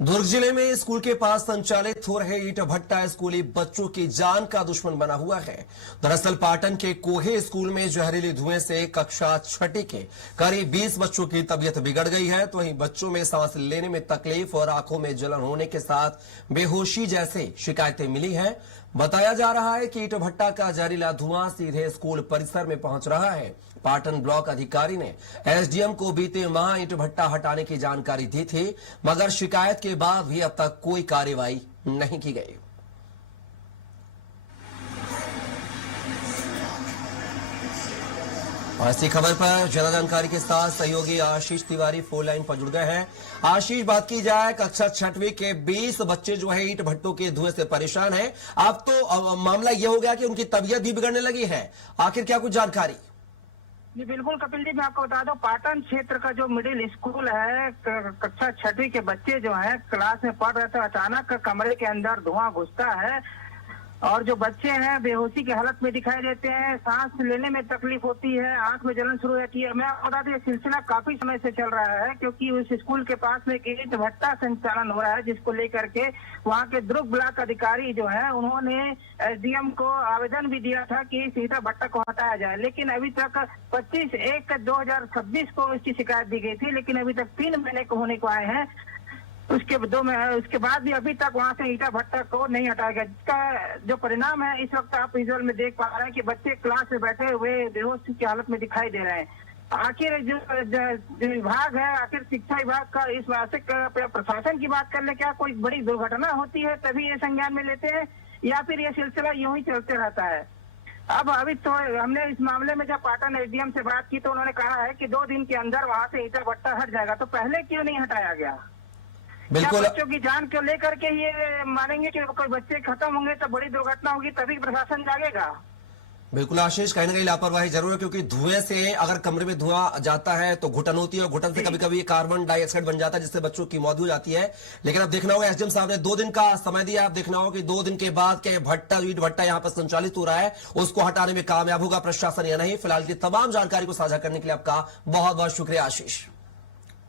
दुर्ग जिले में स्कूल के पास संचालित हो रहे ईंट भट्टा स्कूली बच्चों की जान का दुश्मन बना हुआ है। दरअसल पाटन के कोहे स्कूल में जहरीले धुएं से कक्षा छठी के करीब 20 बच्चों की तबीयत बिगड़ गई है। तो वहीं बच्चों में सांस लेने में तकलीफ और आंखों में जलन होने के साथ बेहोशी जैसे शिकायतें मिली हैं। बताया जा रहा है कि ईंट भट्टा का जहरीला धुआं सीधे स्कूल परिसर में पहुंच रहा है। पाटन ब्लॉक अधिकारी ने एसडीएम को बीते माह ईंट भट्टा हटाने की जानकारी दी थी, मगर शिकायत के बाद भी अब तक कोई कार्रवाई नहीं की गई। और ऐसी खबर पर ज्यादा जानकारी के साथ सहयोगी आशीष तिवारी फोन लाइन पर जुड़ गए हैं। आशीष, बात की जाए कक्षा छठवीं के 20 बच्चे जो है ईंट भट्टों के धुएं से परेशान हैं। अब तो मामला यह हो गया कि उनकी तबीयत भी बिगड़ने लगी है। आखिर क्या कुछ जानकारी? जी बिल्कुल कपिल जी, मैं आपको बता दूं, पाटन क्षेत्र का जो मिडिल स्कूल है, कक्षा छठवीं के बच्चे जो हैं क्लास में पढ़ रहे थे, अचानक कमरे के अंदर धुआं घुसता है और जो बच्चे हैं बेहोशी की हालत में दिखाई देते हैं, सांस लेने में तकलीफ होती है, आंख में जलन शुरू होती है। मैं आपको बता दूं, ये सिलसिला काफी समय से चल रहा है, क्योंकि उस स्कूल के पास में एक ईंट भट्टा संचालन हो रहा है, जिसको लेकर के वहाँ के दुर्ग ब्लॉक अधिकारी जो है उन्होंने एसडीएम को आवेदन भी दिया था कि इस ईंट भट्टा को हटाया जाए। लेकिन अभी तक 25/1/2026 को इसकी शिकायत दी गई थी, लेकिन अभी तक 3 महीने को होने को आए हैं। उसके बाद भी अभी तक वहां से ईंट भट्टा को नहीं हटाया गया, जिसका जो परिणाम है इस वक्त आप विजुअल में देख पा रहे हैं कि बच्चे क्लास में बैठे हुए बेहोश की हालत में दिखाई दे रहे हैं। आखिर जो विभाग है, आखिर शिक्षा विभाग का इस वार्षिक प्रशासन की बात कर ले, क्या कोई बड़ी दुर्घटना होती है तभी ये संज्ञान में लेते हैं, या फिर ये सिलसिला यूं ही चलते रहता है? अब अभी तो हमने इस मामले में जब पाटन एसडीएम से बात की तो उन्होंने कहा है कि 2 दिन के अंदर वहां से ईंट भट्टा हट जाएगा। तो पहले क्यों नहीं हटाया गया? बिल्कुल, बच्चों की जान को लेकर के ये मानेंगे कि कोई बच्चे खत्म होंगे तो बड़ी दुर्घटना होगी, तभी प्रशासन जागेगा। बिल्कुल आशीष, कहीं ना कहीं लापरवाही जरूर है, क्योंकि धुएं से अगर कमरे में धुआं जाता है तो घुटन होती है और घुटन से कभी कभी कार्बन डाइऑक्साइड बन जाता है, जिससे बच्चों की मौत हो जाती है। लेकिन अब देखना होगा, एसडीएम साहब ने 2 दिन का समय दिया। आप देखना होगा कि 2 दिन के बाद क्या ईंट भट्टा यहाँ पर संचालित हो रहा है, उसको हटाने में कामयाब होगा प्रशासन या नहीं। फिलहाल की तमाम जानकारी को साझा करने के लिए आपका बहुत बहुत शुक्रिया आशीष।